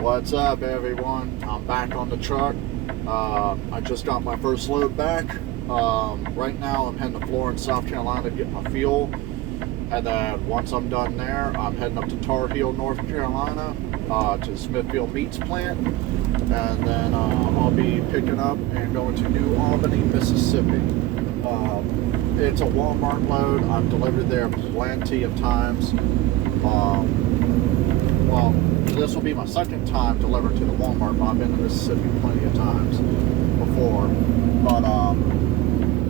What's up, everyone? I'm back on the truck. I just got my first load back. Right now, I'm heading to Florence, South Carolina to get my fuel. And then once I'm done there, I'm heading up to Tar Heel, North Carolina, to Smithfield Meats Plant. And then I'll be picking up and going to New Albany, Mississippi. It's a Walmart load. I've delivered there plenty of times. Well, this will be my second time delivering to the Walmart, but I've been to Mississippi plenty of times before. But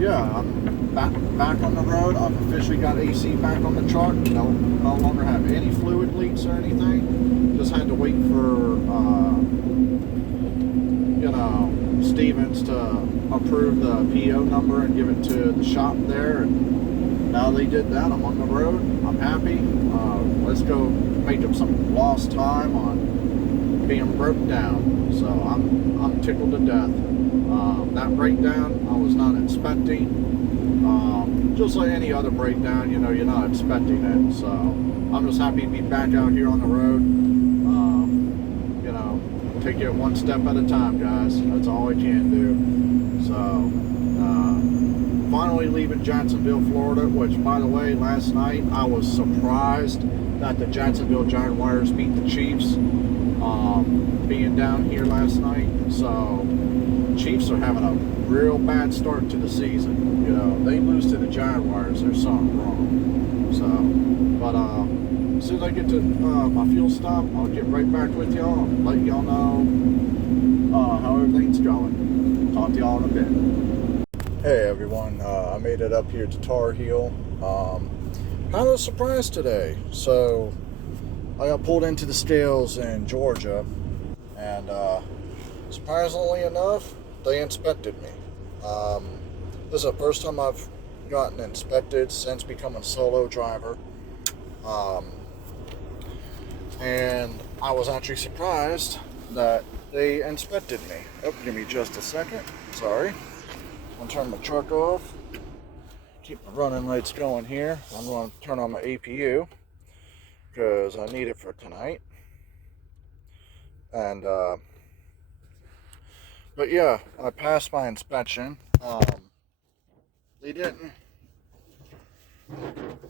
yeah, I'm back on the road. I've officially got AC back on the truck. No longer have any fluid leaks or anything. Just had to wait for Stevens to approve the PO number and give it to the shop there. And now they did that. I'm on the road. I'm happy. Let's go make up some lost time on being broke down. So I'm tickled to death. That breakdown I was not expecting. Just like any other breakdown, you're not expecting it. So I'm just happy to be back out here on the road. Take it one step at a time, guys. That's all I can do. So finally leaving Jacksonville, Florida, which, by the way, last night I was surprised that the Jacksonville Jaguars beat the Chiefs, being down here last night. So Chiefs are having a real bad start to the season. They lose to the Jaguars, there's something wrong. So, but as soon as I get to my fuel stop, I'll get right back with y'all and let y'all know how everything's going. Talk to y'all in a bit. Hey everyone, I made it up here to Tar Heel. Kind of a surprise today. So I got pulled into the scales in Georgia, and surprisingly enough, they inspected me. This is the first time I've gotten inspected since becoming a solo driver. And I was actually surprised that they inspected me. Oh, give me just a second. Sorry. I'm going to turn my truck off. Keep my running lights going here. I'm going to turn on my APU because I need it for tonight. And, but yeah, I passed my inspection. They didn't.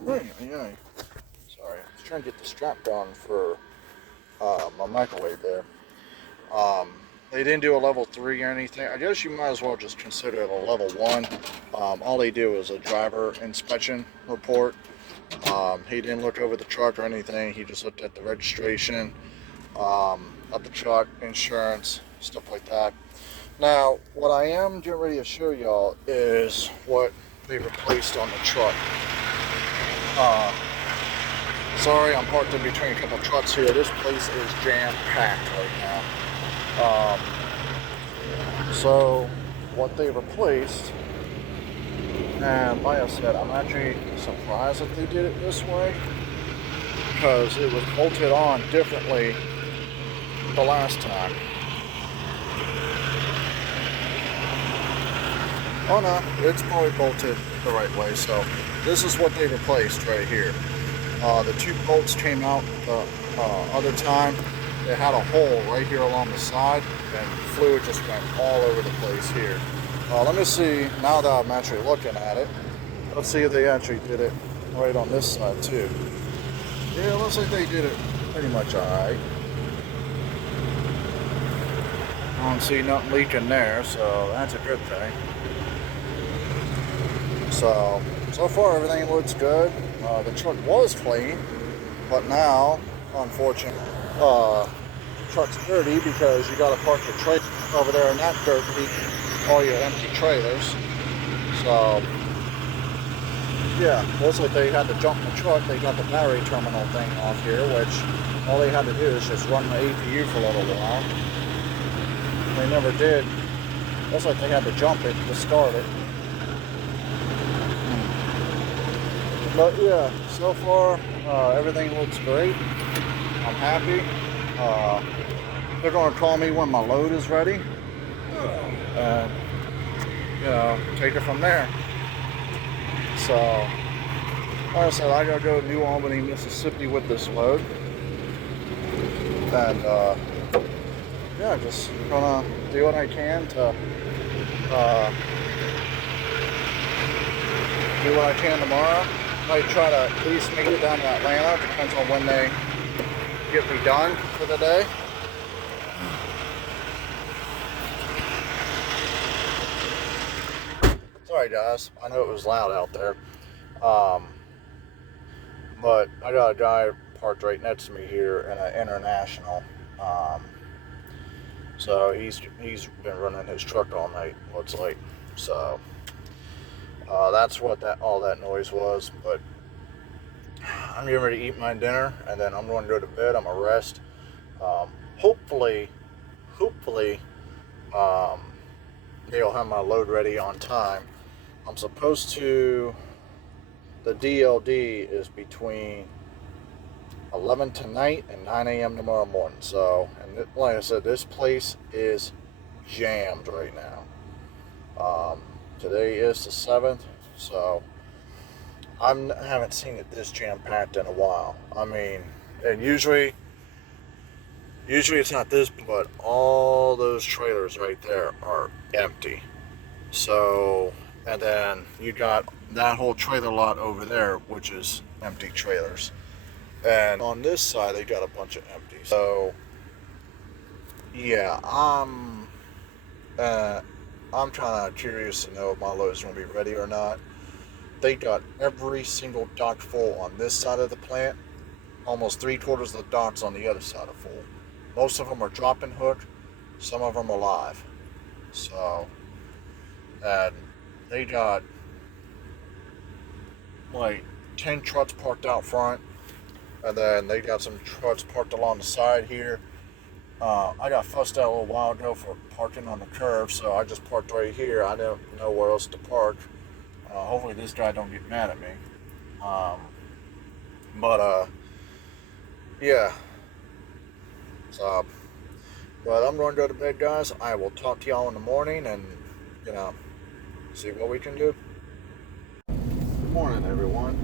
Yeah. Sorry, I was trying to get the strap on for my microwave there. They didn't do a level 3 or anything. I guess you might as well just consider it a level 1. All they do is a driver inspection report. He didn't look over the truck or anything. He just looked at the registration of the truck, insurance, stuff like that. Now, what I am getting ready to show y'all is what they replaced on the truck. Sorry, I'm parked in between a couple trucks here. This place is jam-packed right now. So, what they replaced, and like I said, I'm actually surprised that they did it this way, because it was bolted on differently the last time. Oh no, it's probably bolted the right way. So, this is what they replaced right here. The 2 bolts came out the other time. They had a hole right here along the side, and fluid just went all over the place here. Let me see, now that I'm actually looking at it, let's see if they actually did it right on this side too. Yeah, it looks like they did it pretty much alright. I don't see nothing leaking there, so that's a good thing. So far everything looks good. The truck was clean, but now, unfortunately, truck's dirty because you got to park your trailer over there in that dirt heap, all your empty trailers. So, yeah, looks like they had to jump the truck. They got the battery terminal thing off here, which all they had to do is just run the APU for a little while. They never did. Looks like they had to jump it to start it. But yeah, so far everything looks great. I'm happy. They're going to call me when my load is ready, and take it from there. So, like I said, I gotta go to New Albany, Mississippi with this load, and yeah, just gonna do what I can to uh, do what I can tomorrow. Might try to at least make it down to Atlanta. Depends on when they get me done for the day. Sorry guys, I know it was loud out there. But I got a guy parked right next to me here in an International. So he's been running his truck all night, looks like. So that's what all that noise was. But I'm getting ready to eat my dinner, and then I'm going to go to bed. I'm gonna rest. Hopefully, they'll have my load ready on time. I'm supposed to. The DLD is between 11 tonight and 9 a.m. tomorrow morning. So, and like I said, this place is jammed right now. Today is the 7th, so I haven't seen it this jam-packed in a while. I mean, and usually it's not this, but all those trailers right there are empty. So, and then you got that whole trailer lot over there, which is empty trailers. And on this side, they got a bunch of empty. So, yeah, I'm kind of curious to know if my load is going to be ready or not. They got every single dock full on this side of the plant. Almost 3/4 of the docks on the other side are full. Most of them are dropping hook. Some of them are live. So, and they got like 10 trucks parked out front, and then they got some trucks parked along the side here. I got fussed at a little while ago for parking on the curb, so I just parked right here. I didn't know where else to park. Hopefully this guy don't get mad at me. Yeah. So, but I'm going to go to bed, guys. I will talk to y'all in the morning and, see what we can do. Good morning, everyone.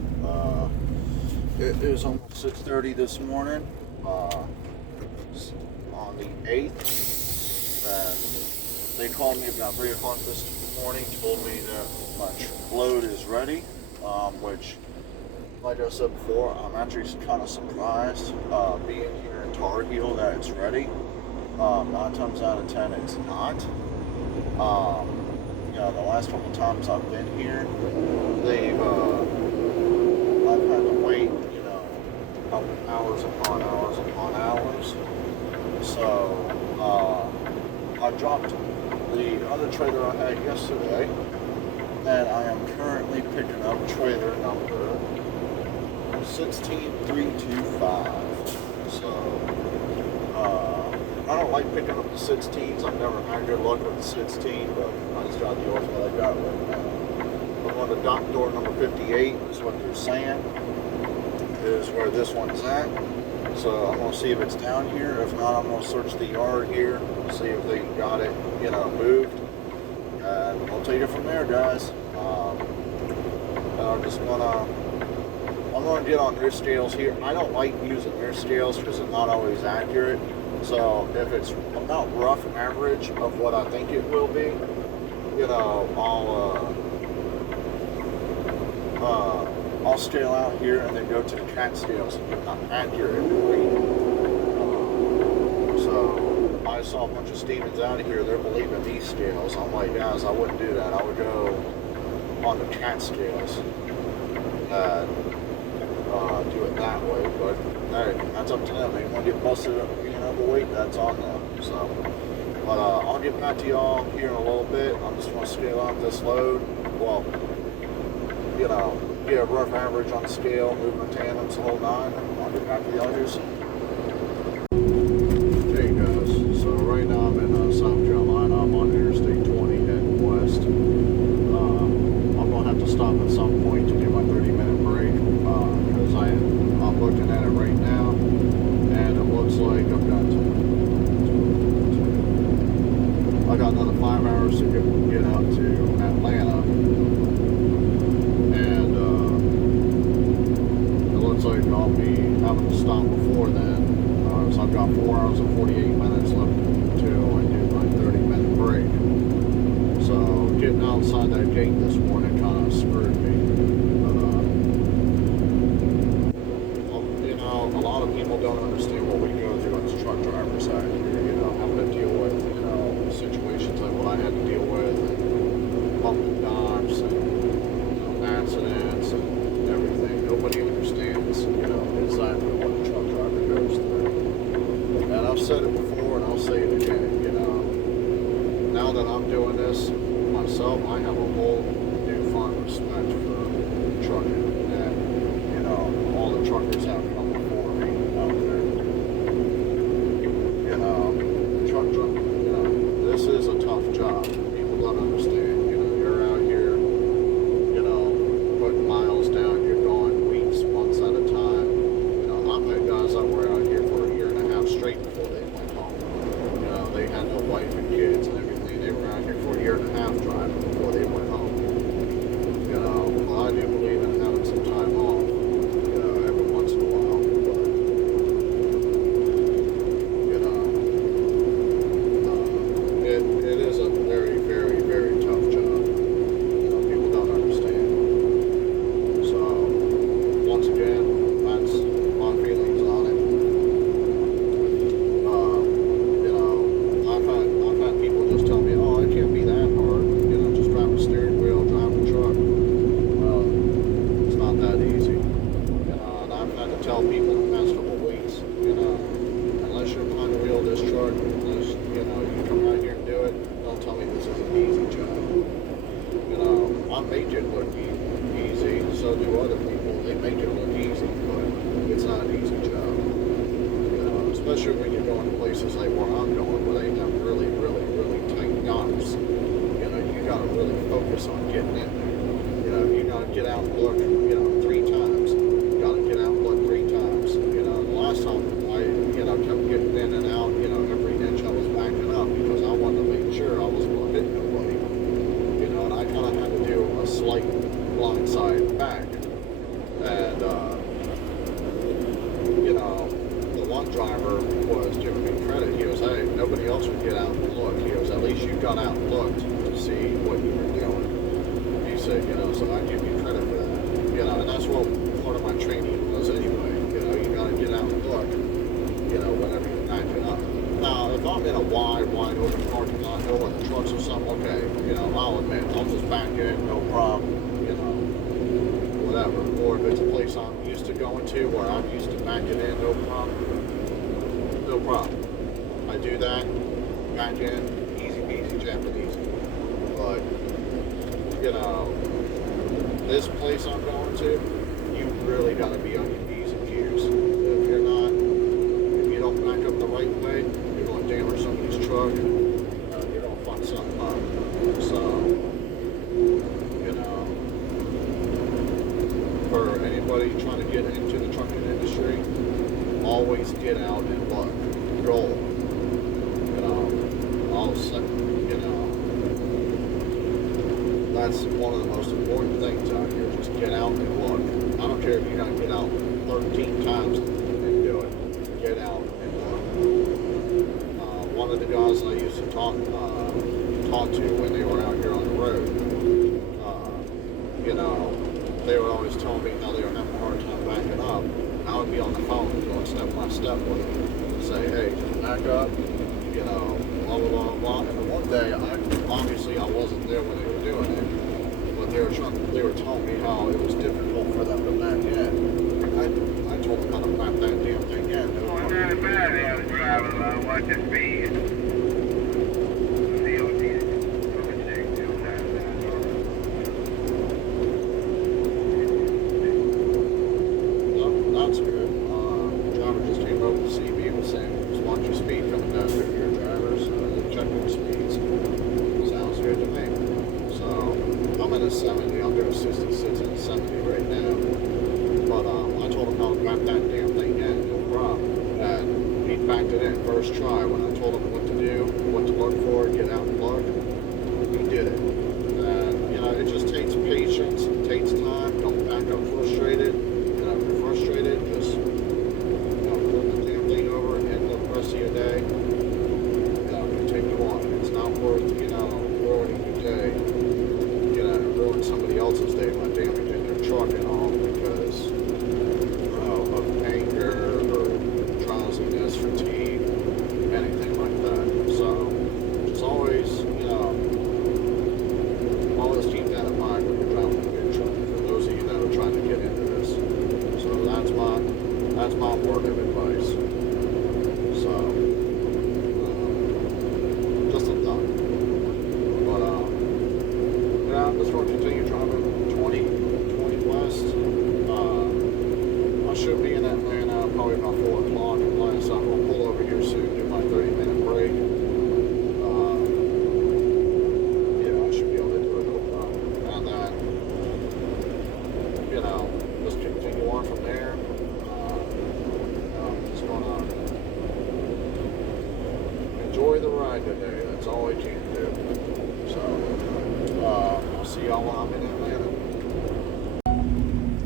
It is almost 6:30 this morning, on the 8th, and they called me about 3 o'clock this morning, told me that my load is ready, which, like I said before, I'm actually kind of surprised, being here in Tar Heel, that it's ready. 9 times out of 10, it's not. The last couple times I've been here, I've had to wait, hours upon hours upon hours. So, I dropped the other trailer I had yesterday, and I am currently picking up trailer number 16325. So, I don't like picking up the 16s. I've never had good luck with the 16, but I just got the yours that I got right now. I'm on the dock door number 58, is what they're saying, is where this one's at. So I'm going to see if it's down here. If not, I'm going to search the yard here, see if they got it, moved. And I'll take it from there, guys. I'm going to get on their scales here. I don't like using their scales because it's not always accurate. So if it's about rough average of what I think it will be, I'll scale out here and then go to the cat scales and get an accurate reading. So I saw a bunch of Stevens out of here. They're believing these scales. I'm like, guys, I wouldn't do that. I would go on the cat scales and do it that way. But hey, that's up to them. They want to get busted up, overweight. That's on them. So, but I'll get back to y'all here in a little bit. I'm just going to scale out this load. Well, get a rough average on the scale, move my tandems, the whole 9, and I'll get back to y'all here soon. Okay, guys. So right now I'm in South Carolina. I'm on Interstate 20 heading west. I'm going to have to stop at some point to get my 30-minute break because I'm looking at it right now, and it looks like I got another 5 hours to get out to Atlanta. Like I'll be having to stop before then. So I've got 4 hours and 48 minutes left to gate this morning kind of screwed me. A lot of people don't understand what we go through as truck drivers out here, having to deal with, situations like what I had to deal with, and bumping docks, and accidents, and everything. Nobody understands, exactly what a truck driver goes through. And I've said it before, and I'll say it again, now that I'm doing this myself, I have a whole newfound respect for trucking, and, all the truckers have come before me out there. This is a tough job. People don't understand. You're out here, putting miles down. You're going weeks, months at a time. I've met guys that were out here for a year and a half straight before they went home. They had no wife and kids and everything. They were out here for a year and a half driving before they went home. Well, I do believe in having some time off, every once in a while. But, it is a very, very, very tough job. People don't understand. So, once again, that's my feelings on it. I've had people just tell me, oh, it can't be that hard. Just drive a steering wheel, drive a truck. Well, it's not that easy. And I've had to tell people the past couple of weeks, unless you're behind the wheel of this truck, unless, you come out here and do it, don't tell me this is an easy job. I make it look easy, so do other people. They make it look easy, but it's not an easy job. Especially when you're going to places like where I'm going, where they have really, really, really tight docks. You gotta really focus on getting in there. You gotta get out and look, 3 times. You gotta get out and look 3 times. The last time I, kept getting in and out, every inch I was backing up because I wanted to make sure I wasn't gonna hit nobody. And I kind of had to do a slight blindside back. And, the one driver was giving me credit. He goes, hey, nobody else would get out and look. He goes, at least you got out and looked to see what you were doing. He said, so I give you credit for that. And that's what part of my training was anyway. You got to get out and look, whenever you're backing up. Now, if I'm in a wide open parking lot, with the trucks or something, okay, I'll admit, I'll just back in, no problem, whatever. Or if it's a place I'm used to going to, where I'm used to backing in, no problem. I do that, back in, easy peasy, Japanese. But, this place I'm going to, you really got to be on your P's and Q's. If you don't back up the right way, you're going to damage somebody's truck, you're going to fuck something up. So, for anybody trying to get into the trucking industry, always get out and look. Roll. That's one of the most important things out here. Just get out and look. I don't care if you gotta get out 13 times and do it. Get out and look. One of the guys I used to talk to when they were out here on the road, they would always tell me how they were having a hard time backing up. I would be on the phone going step by step with them and say, hey, just back up, blah, blah, blah, blah. And the one day, obviously I wasn't there when they were doing it, but they were telling me how it was difficult for them to back in. I told them how to back that damn thing in. Well, not bad, I was driving, watch the speed. That's good. Driver just came over to see me and was saying, just watch your speed coming down through your drivers, check your speeds. Sounds good to me. So, I'm at a 70, I'm doing 66 and 70 right now. But I told him how to back that damn thing in, no problem. And he backed it in first try. When I told him what to do, what to look for, get out and look, he did it. And, it just takes patience, it takes time, don't back up frustrated. Frustrated, just put the damn thing over and end the rest of your day. Continue on. It's not worth ruining your day. else's day by damaging their truck and all because of anger or drowsiness, fatigue, anything like that. So just always, always keep that in mind when you're driving a big truck. For those of you that are trying to get into this, so that's my word of advice. So just a thought. But yeah, I'm just going to continue driving 20 west. I should be in Atlanta probably about 4 o'clock, unless I'm going to pull over here soon, do my 30-minute break. Yeah, I should be able to do it. And then, just continue on from there. I'm just going to enjoy the ride today. That's all I can do. So, I'll see y'all when I'm in Atlanta.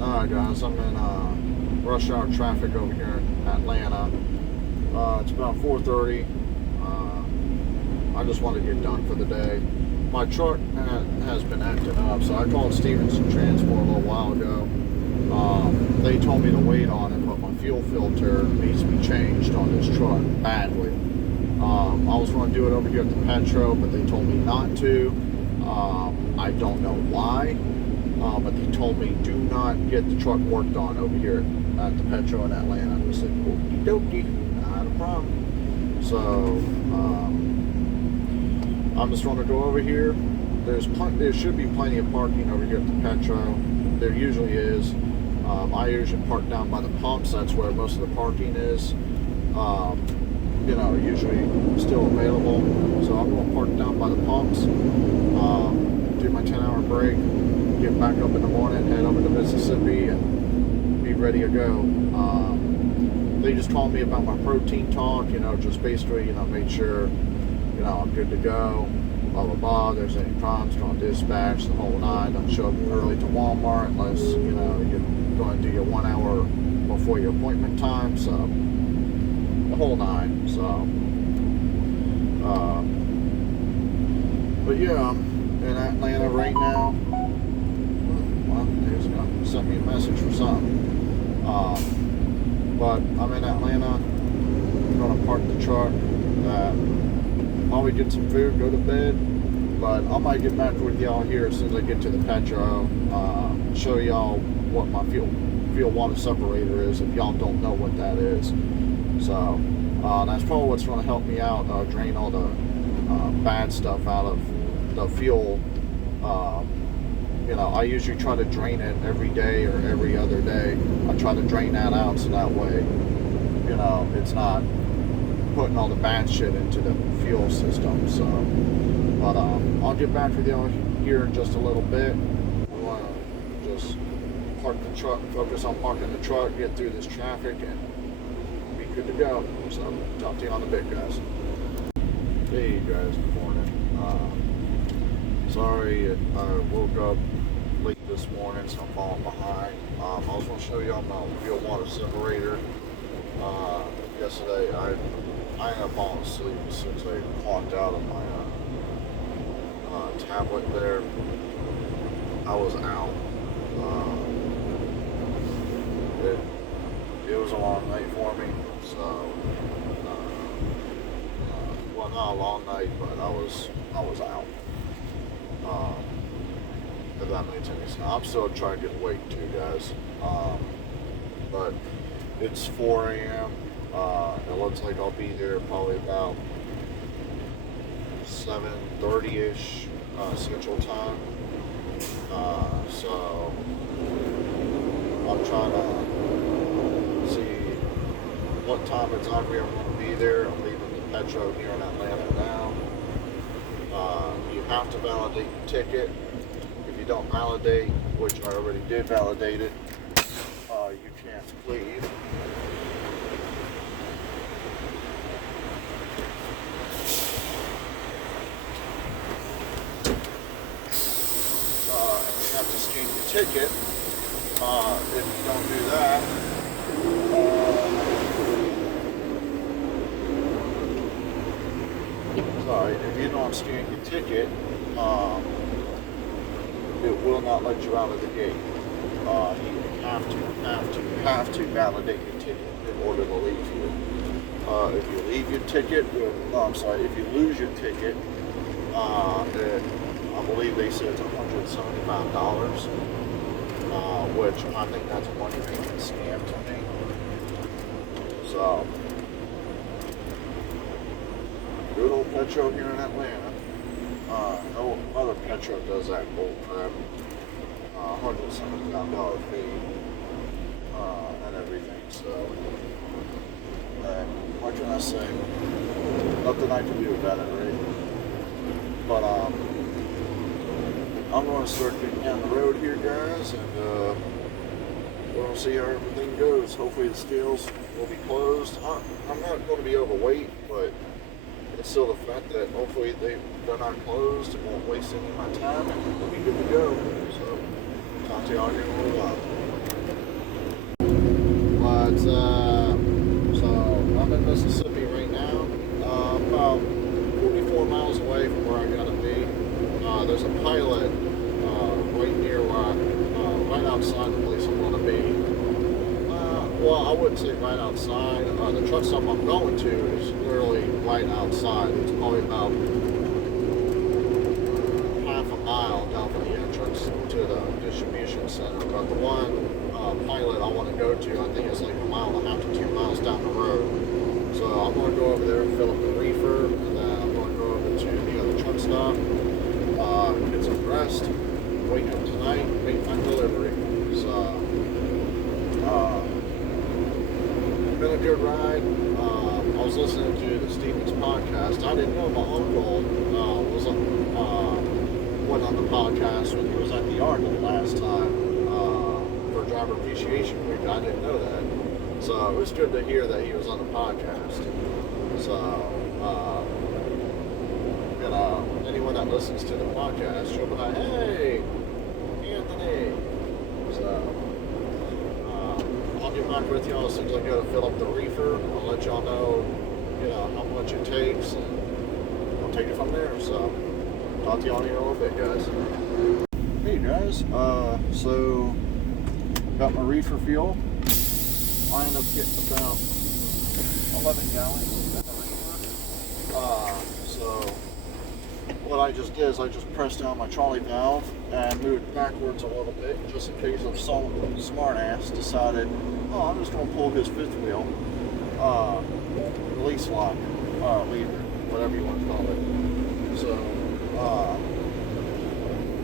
Alright guys, I'm in rush hour traffic over here in Atlanta. It's about 4:30. I just want to get done for the day. My truck has been acting up, so I called Stevenson Transport a little while ago. They told me to wait on it, but my fuel filter needs to be changed on this truck badly. I was going to do it over here at the Petro, but they told me not to. I don't know why, but they told me do not get the truck worked on over here at the Petro in Atlanta. I was like, okie dokie, not a problem. So I'm just going to go over here. There should be plenty of parking over here at the Petro. There usually is. I usually park down by the pumps. That's where most of the parking is. Usually still available. So I'm going to park down by the pumps, do my 10-hour break, get back up in the morning, head over to Mississippi, and be ready to go. They just called me about my protein talk, just basically, make sure, I'm good to go, blah, blah, blah. There's any problems, don't dispatch the whole nine. Don't show up early to Walmart unless, you're going to do your 1 hour before your appointment time. So, the whole nine. So, but yeah, I'm in Atlanta right now. Well, there's going to send me a message for something. But I'm in Atlanta. I'm going to park the truck. Probably get some food, go to bed. But I might get back with y'all here as soon as I get to the Petro. Show y'all what my fuel water separator is if y'all don't know what that is. So that's probably what's going to help me out, drain all the bad stuff out of the fuel. I usually try to drain it every day or every other day. I try to drain that out so that way, it's not putting all the bad shit into the fuel system. So, but I'll get back with y'all here in just a little bit. I want to just park the truck, focus on parking the truck, get through this traffic, and be good to go. So, talk to you on the bit, guys. Hey guys, good morning. Sorry I woke up late this morning, so I'm falling behind. I was going to show y'all my fuel water separator. Yesterday I ended up falling asleep as soon as I clocked out of my tablet there. I was out. It was a long night for me, so well, not a long night, but I was out. If that makes any sense. I'm still trying to get awake too, guys. But it's 4 a.m. It looks like I'll be there probably about 7:30ish Central Time. So I'm trying to see what time exactly I'm going to be there. I'm leaving the Petro here in Atlanta now. You have to validate your ticket. If you don't validate, which I already did validate it, you can't leave. And you have to scan your ticket. If you don't do that, if you don't scan your ticket, it will not let you out of the gate. You have to validate your ticket in order to leave here. If you leave your ticket, if you lose your ticket, I believe they said it's $175, which I think that's a money-making scam to me. So, good old Petro here in Atlanta. No other Petro does that bull crap. $175 fee and everything. So, what can I say? Nothing I can do about it, right? But I'm going to start getting down the road here, guys, and we'll see how everything goes. Hopefully the scales will be closed. I'm not going to be overweight, but it's still the fact that hopefully they're not closed and won't waste any of my time, and we'll be good to go. So, talk to y'all here in a little while. But, so I'm in Mississippi right now, about 44 miles away from where I gotta be. There's a pilot right near right outside the place I'm gonna be. Well, I wouldn't say right outside. The truck stop I'm going to is literally right outside. It's probably about half a mile down from the entrance to the distribution center. But the one pilot I want to go to, I think it's like 1.5 miles to 2 miles down the road. So I'm going to go over there and fill up the reefer, and then I'm going to go over to the other truck stop, get some rest, wake up tonight, make my delivery. So, been a good ride. I was listening to the Stevens podcast. I didn't know my uncle went on the podcast when he was at the Arnold last time for Driver Appreciation Week. I didn't know that. So it was good to hear that he was on the podcast. So, anyone that listens to the podcast, you'll be like, hey, Anthony. So, I'll get back with y'all as soon as I go to fill up the reefer. I'll let y'all know, how much it takes, and I'll take it from there. So, talk to y'all in a little bit, guys. Hey guys, so got my reefer fuel. I ended up getting about 11 gallons in the reefer. So what I just did is I just pressed down my trolley valve and moved backwards a little bit, just in case of some smart ass decided, I'm just gonna pull his fifth wheel, release lock, lever, whatever you want to call it. So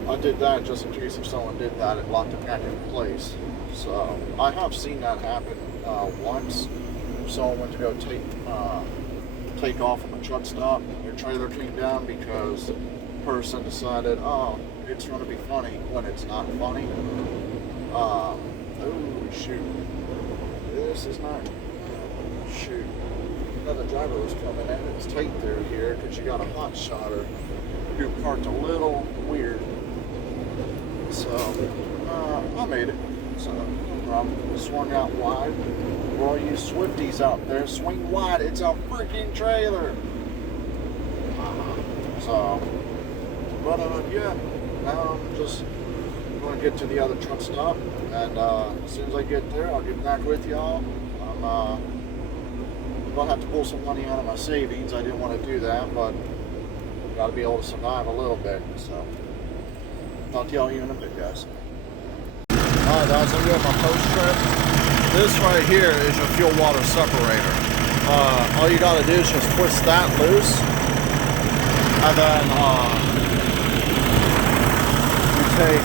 I did that just in case if someone did that, it locked it back in place. So I have seen that happen once. Someone went to go take off from a truck stop. Their trailer came down because the person decided, it's going to be funny when it's not funny. Oh shoot! This is not. Shoot! Another driver was coming in. It's tight through here because you got a hot shotter who parked a little weird. So I made it. So no problem. Swung out wide. For all you Swifties out there, swing wide. It's a freaking trailer. So, but yeah. Now I'm just going to get to the other truck stop, and as soon as I get there, I'll get back with y'all. I'm gonna have to pull some money out of my savings. I didn't want to do that, but got to be able to survive a little bit. So, talk to y'all here in a bit, guys. Alright guys, I'm doing my post trip. This right here is your fuel water separator. All you gotta do is just twist that loose, and then you take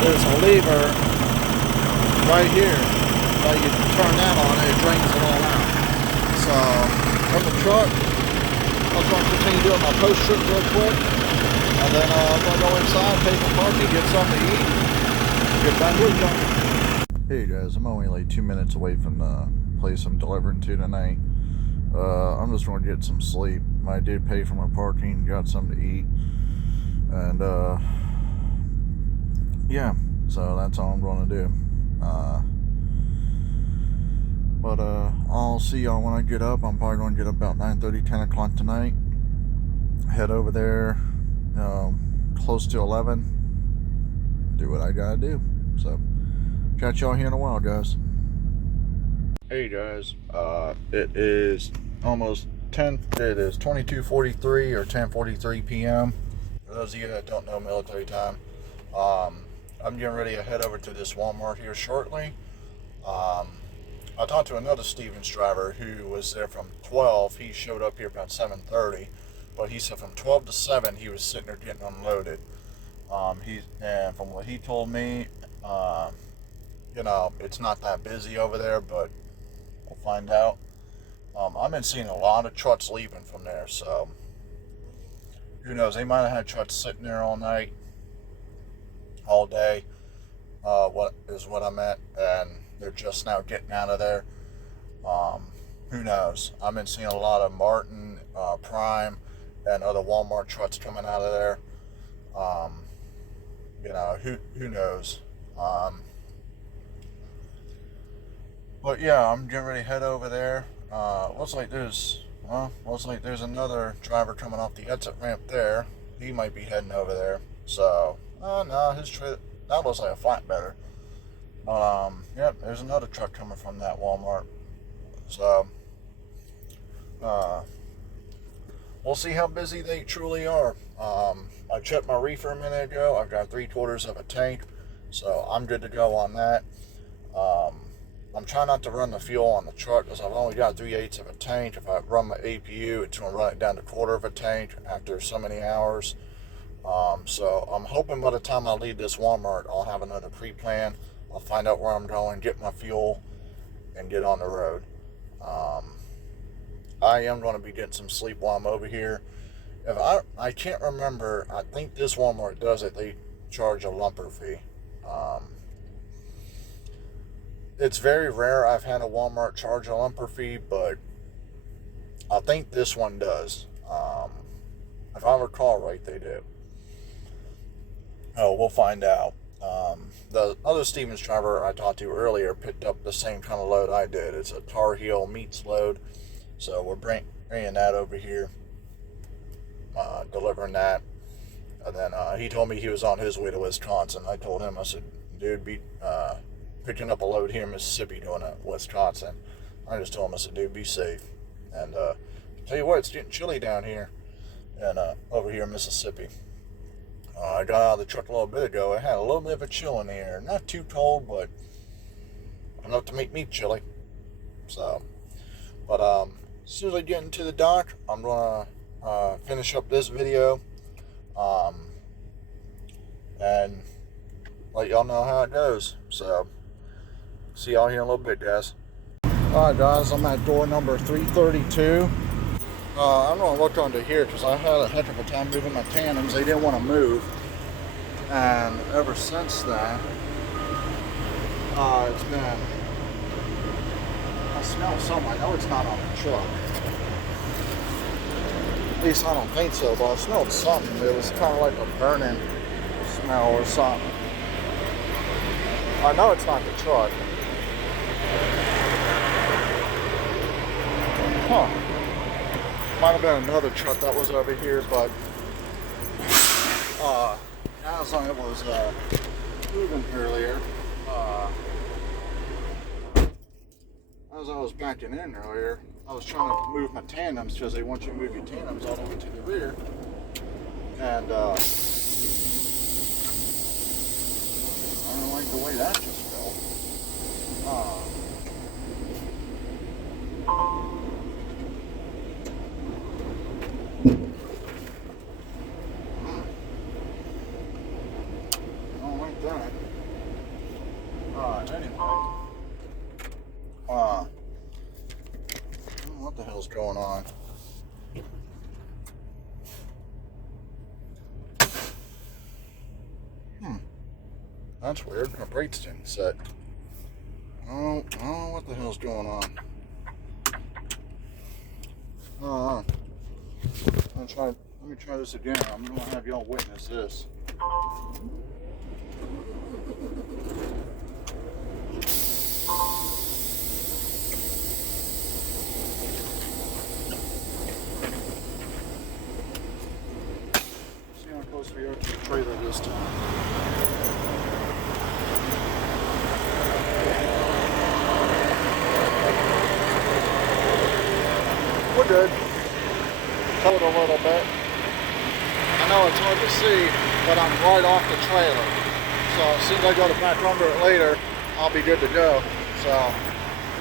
this lever right here that you turn that on and it drains it all out. So from the truck, I'm going to continue doing my post trip real quick, and then I'm going to go inside, pay for parking, get something to eat. Get back with you. Hey guys, I'm only like 2 minutes away from the place I'm delivering to tonight. I'm just going to get some sleep. I did pay for my parking, got something to eat, and yeah, so that's all I'm going to do. But I'll see y'all when I get up. I'm probably going to get up about 9:30, 10 o'clock tonight. Head over there, close to 11. Do what I gotta do. So, catch y'all here in a while, guys. Hey guys, it is almost 10. It is 22:43 or 10:43 p.m. For those of you that don't know military time, I'm getting ready to head over to this Walmart here shortly. I talked to another Stevens driver who was there from 12. He showed up here about 7:30, but he said from 12 to 7 he was sitting there getting unloaded. And from what he told me, it's not that busy over there, but we'll find out. I've been seeing a lot of trucks leaving from there, so who knows? They might have had trucks sitting there all night, all day. What I meant, and they're just now getting out of there. Who knows? I've been seeing a lot of Martin, Prime, and other Walmart trucks coming out of there. Who knows? But yeah, I'm getting ready to head over there. Looks like there's another driver coming off the exit ramp there. He might be heading over there. So, no, that looks like a flatbedder. Yep, there's another truck coming from that Walmart. So, we'll see how busy they truly are. I checked my reefer a minute ago. I've got 3/4 of a tank, so I'm good to go on that. I'm trying not to run the fuel on the truck because I've only got 3/8 of a tank. If I run my APU, it's going to run it down to 1/4 of a tank after so many hours. So I'm hoping by the time I leave this Walmart, I'll have another pre-plan. I'll find out where I'm going, get my fuel, and get on the road. I am going to be getting some sleep while I'm over here. If I can't remember, I think this Walmart does it. They charge a lumper fee. It's very rare I've had a Walmart charge a lumper fee, but I think this one does. If I recall right, they do. Oh, we'll find out. The other Stevens driver I talked to earlier picked up the same kind of load I did. It's a Tar Heel meats load. So we're bringing that over here, delivering that. And then he told me he was on his way to Wisconsin. I told him, I said, dude, be picking up a load here in Mississippi going to Wisconsin. I just told him, I said, dude, be safe. And tell you what, it's getting chilly down here and over here in Mississippi. I got out of the truck a little bit ago. It had a little bit of a chill in the air. Not too cold, but enough to make me chilly. So, but as soon as I get into the dock, I'm going to finish up this video and let y'all know how it goes. So, see y'all here in a little bit, guys. Alright, guys, I'm at door number 332. I'm going to look under here because I had a heck of a time moving my tandems. They didn't want to move. And ever since then, it's been... I smell something. I know it's not on the truck. At least I don't think so, but I smelled something. It was kind of like a burning smell or something. I know it's not the truck. Huh. Might have been another truck that was over here, but as I was moving earlier, as I was backing in earlier, I was trying to move my tandems because they want you to move your tandems all the way to the rear, and I don't like the way that just felt. Anyway, what the hell's going on? That's weird. My brakes didn't set. I don't know what the hell's going on. Let me try this again. I'm gonna have y'all witness this. See how close we are to the trailer? this time. We're good. Towed a little bit. I know it's hard to see, but I'm right off the trailer. So as soon as I go to back under it later, I'll be good to go. So,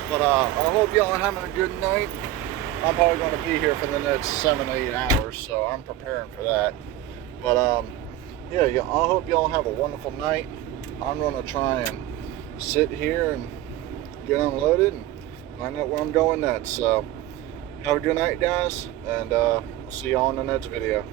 but I hope y'all are having a good night. I'm probably going to be here for the next 7 to 8 hours, so I'm preparing for that. But yeah, I hope y'all have a wonderful night. I'm going to try and sit here and get unloaded and find out where I'm going next. So have a good night, guys, and I'll see y'all in the next video.